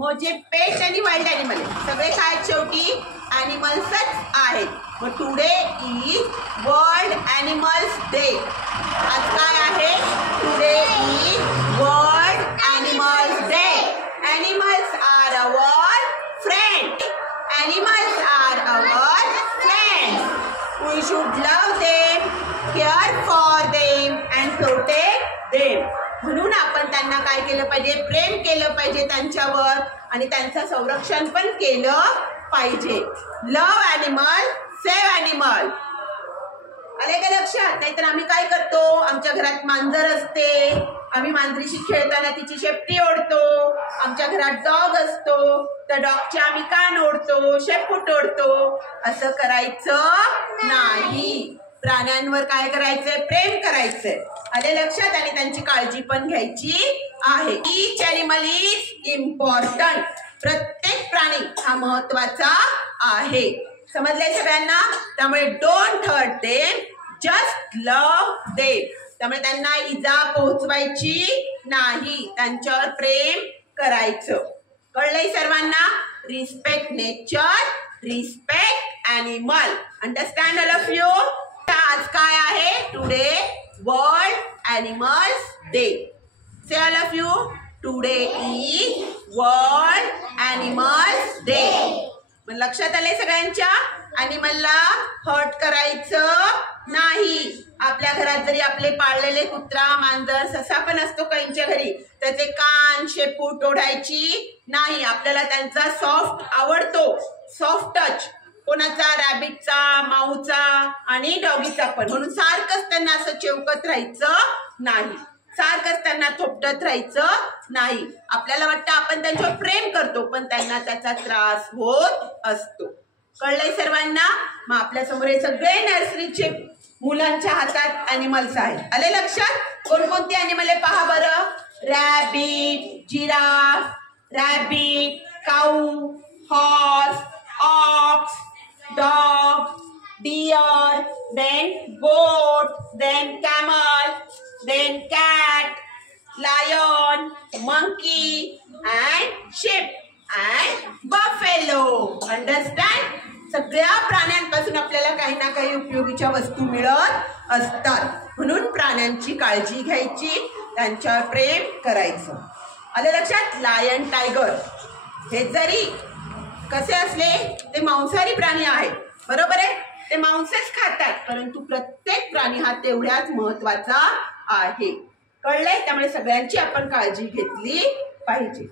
म्हणजे पेट आणि wild animal सगळे काय शेवटी ॲनिमल्सच आहेत. मग today is world animals day. आज काय आहे? Today is world animals day. Animals are our friend. Animals are our friends. We should love them, care for them and protect them. म्हणून आपण त्यांना काय केलं पाहिजे? प्रेम केलं पाहिजे त्यांच्यावर आणि त्यांचं संरक्षण पण केलं पाहिजे. Love animal, save animal. आले का लक्षात? नाहीतर आम्ही काय करतो? आमच्या घरात मांजर असते, आम्ही मांजरीशी खेळताना तिची शेपटी ओढतो. आमच्या घरात डॉग असतो, त्या डॉगचे आम्ही कान ओढतो, शेपूट ओढतो. असं करायचं नाही. प्राण्यांवर काय करायचंय? प्रेम करायचंय. आले लक्षात? आणि त्यांची काळजी पण घ्यायची आहे. Each animal is important. प्रत्येक प्राणी हा महत्वाचा आहे. समजलंय सगळ्यांना? त्यामुळे don't hurt them, just love them. त्यामुळे त्यांना इजा पोहोचवायची नाही, त्यांच्यावर प्रेम करायचं. कळलंय सर्वांना? Respect nature, respect animal. Understand all of you? आज काय आहे? Today world animals day. Say all of you, today is world animals day. मग लक्षात आले सगळ्यांच्या? ॲनिमलला हर्ट करायचं नाही. आपल्या घरात जरी आपले पाळलेले कुत्रा, मांजर, ससा पण असतो काहींच्या घरी, त्याचे कान, शेपूट ओढायची नाही. आपल्याला त्यांचा सॉफ्ट आवडतो, सॉफ्ट टच. कोणाचा? रॅबिटचा, माऊचा आणि डॉगीचा पण. म्हणून सारखंच त्यांना असं चिवकत राहायचं नाही, सारखंच त्यांना थोपटत राहायचं नाही. आपल्याला वाटतं आपण त्यांच्यावर प्रेम करतो, पण त्यांना त्याचा त्रास होत असतो. कळलंय सर्वांना? मग आपल्या समोर हे सगळे नर्सरीचे मुलांच्या हातात ॲनिमल्स आहेत. आले लक्षात? कोणकोणती ॲनिमल आहे पहा बरं. Rabbit, giraffe, rabbit, cow, horse, ox, dog, deer, then goat, then camel, then cat, lion, monkey, and sheep, and buffalo. Understand? सगळ्या प्राण्यांपासून आपल्याला काही ना काही उपयोगीच्या वस्तू मिळत असतात. म्हणून प्राण्यांची काळजी घ्यायची, त्यांच्यावर प्रेम करायचं. आलं लक्षात? लायन, टायगर हे जरी कसे असले ते मांसाहारी प्राणी आहेत, बरोबर आहे? ते मांसच खातात, परंतु प्रत्येक प्राणी हा तेवढ्याच महत्वाचा आहे. कळलंय? त्यामुळे सगळ्यांची आपण काळजी घेतली पाहिजे.